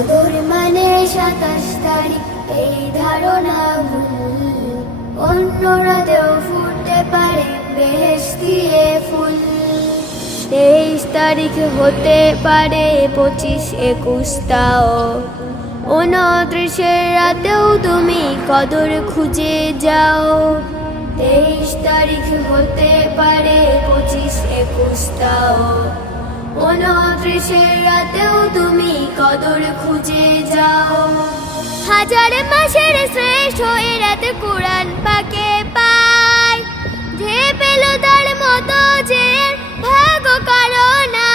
কদর মানে 27 তারিখ, এই ধারণা ভুল। অন্যরাতেও ফুটতে পারে বেহেশতি এ ফুল। 23 তারিখ হতে পারে 25, 21 তাও। 29 রাতেও তুমি কদর খুঁজে যাও। 23 তারিখ হতে পারে 25, 21 তাও। 29 রাতেও তুমি কদর খুঁজে যাও। হাজার মাসের শ্রেষ্ঠ এ রাত কুরআন পাকে পায়, যে পেল তার মতো যে ভাগ্য কারো না।